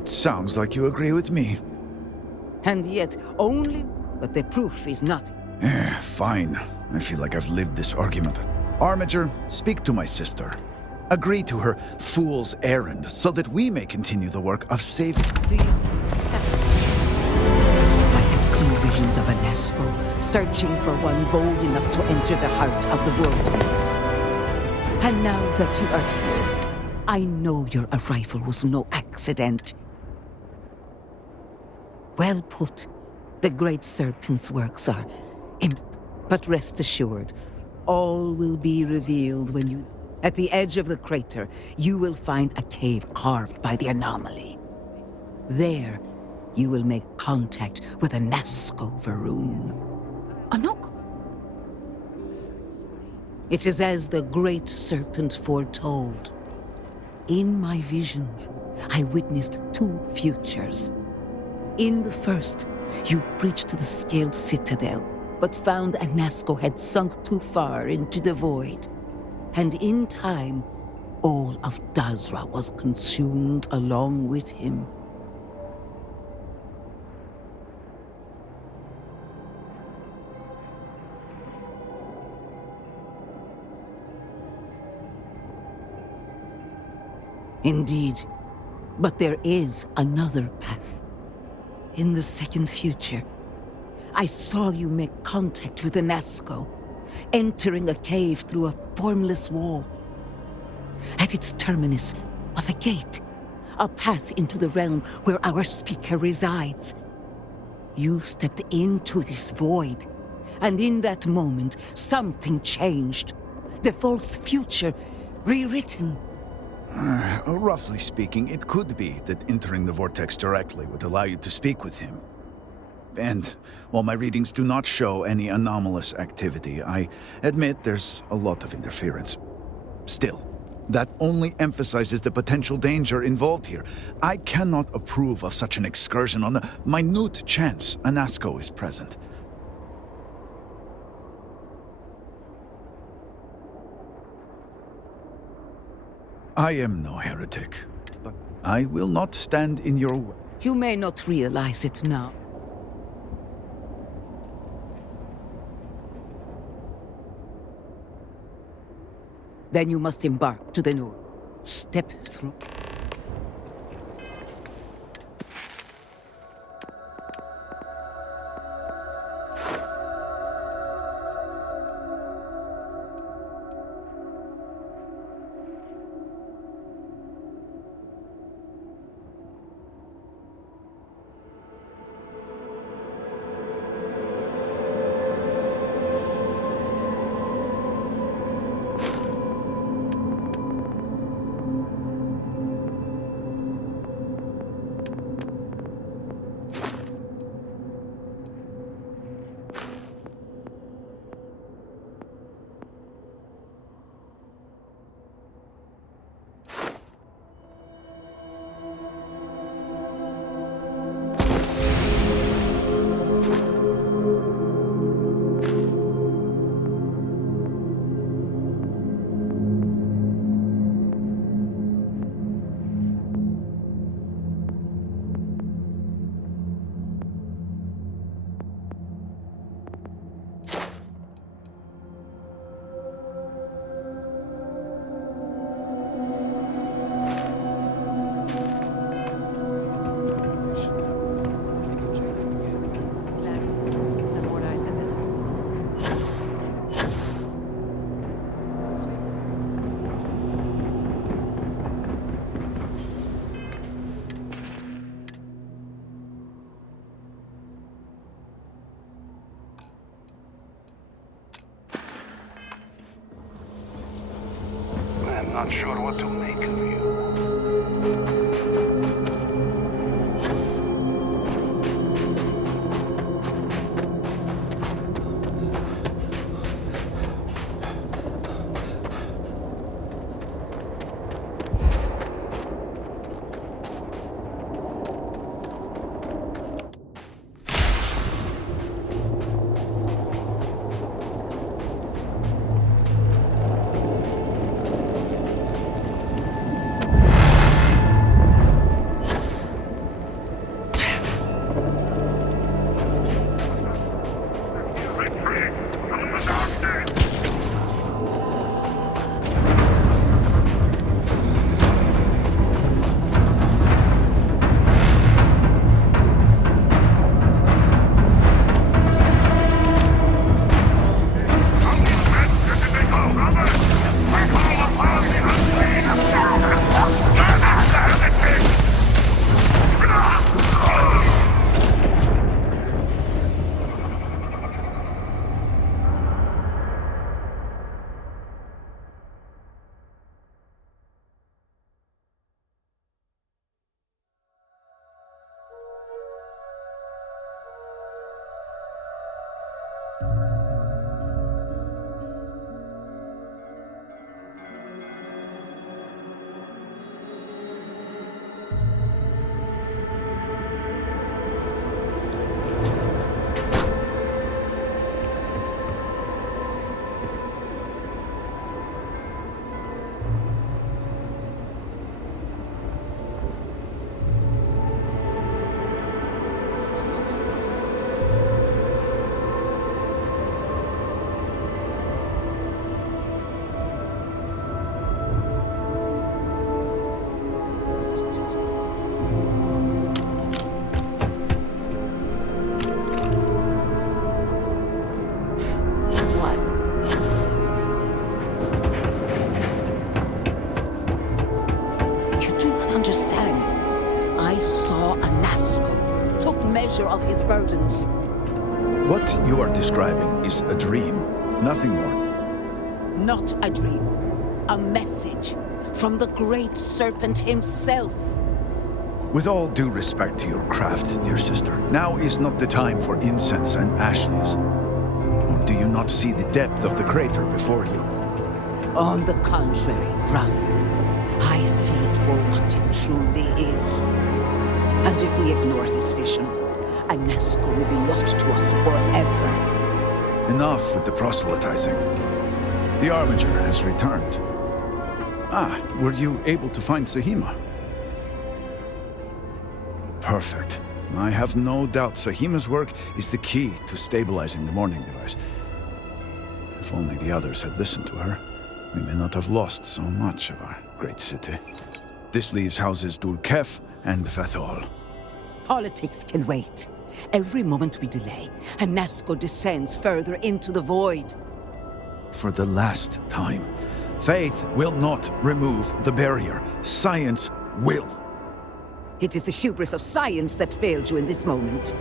It sounds like you agree with me. And yet, only... But the proof is not... Fine. I feel like I've lived this argument. Armiger, speak to my sister. Agree to her fool's errand so that we may continue the work of saving... Do you see? I have seen visions of Anasco searching for one bold enough to enter the heart of the vortex. And now that you are here, I know your arrival was no accident. Well put. The Great Serpent's works are but rest assured, all will be revealed when you... At the edge of the crater, you will find a cave carved by the anomaly. There, you will make contact with a Nazco Varun. I'm not... It is as the Great Serpent foretold. In my visions, I witnessed 2 futures. In the first, you breached the scaled citadel, but found Anasco had sunk too far into the void. And in time, all of Dazra was consumed along with him. Indeed, but there is another path. In the second future, I saw you make contact with Anasco, entering a cave through a formless wall. At its terminus was a gate, a path into the realm where our speaker resides. You stepped into this void, and in that moment, something changed. The false future rewritten. Roughly speaking, it could be that entering the vortex directly would allow you to speak with him. And while my readings do not show any anomalous activity, I admit there's a lot of interference. Still, that only emphasizes the potential danger involved here. I cannot approve of such an excursion on a minute chance Anasco is present. I am no heretic, but I will not stand in your way. You may not realize it now. Then you must embark to the north. Step through. I'm not sure what to make of you. saw Anasco, took measure of his burdens. What you are describing is a dream, nothing more. Not a dream, a message from the great serpent himself. With all due respect to your craft, dear sister, now is not the time for incense and ash leaves. Or do you not see the depth of the crater before you? On the contrary, brother, I see it for what it truly is. And if we ignore this vision, Anasco will be lost to us forever. Enough with the proselytizing. The Armiger has returned. Ah, were you able to find Sahima? Perfect. I have no doubt Sahima's work is the key to stabilizing the morning device. If only the others had listened to her, we may not have lost so much of our great city. This leaves houses Dul-Kef and Fathol. Politics can wait. Every moment we delay, Anasco descends further into the void. For the last time, faith will not remove the barrier. Science will. It is the hubris of science that failed you in this moment.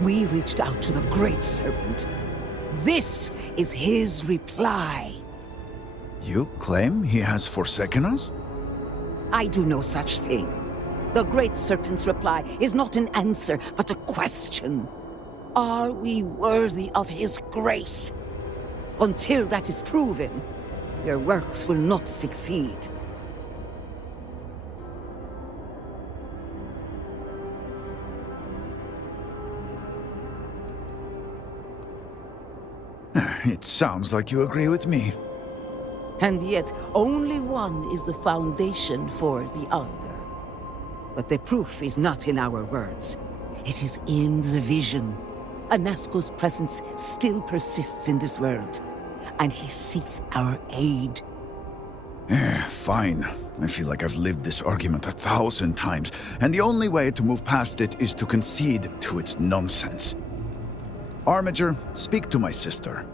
We reached out to the great serpent. This is his reply. You claim he has forsaken us? I do no such thing. The great serpent's reply is not an answer, but a question. Are we worthy of his grace? Until that is proven, your works will not succeed. It sounds like you agree with me. And yet, only one is the foundation for the other. But the proof is not in our words. It is in the vision. Anasco's presence still persists in this world, and he seeks our aid. Fine. I feel like I've lived this argument 1,000 times, and the only way to move past it is to concede to its nonsense. Armiger, speak to my sister.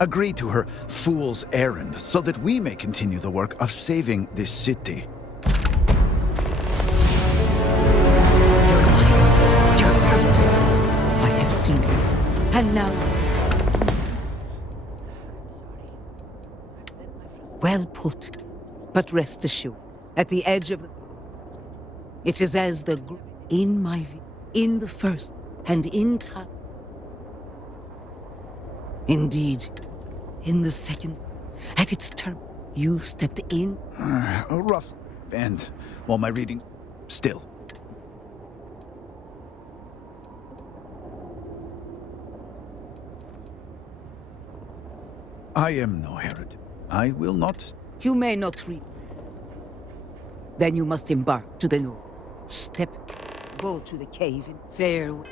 Agree to her fool's errand so that we may continue the work of saving this city. Your purpose. I have seen it. And now... Well put. But rest assured, at the edge of the... It is as the... In my view, in the first, and in time... Indeed, in the second, at its term, you stepped in. A rough end while my reading still. I am no heretic. I will not. You may not read. Then you must embark to the north. Step. Go to the cave in farewell.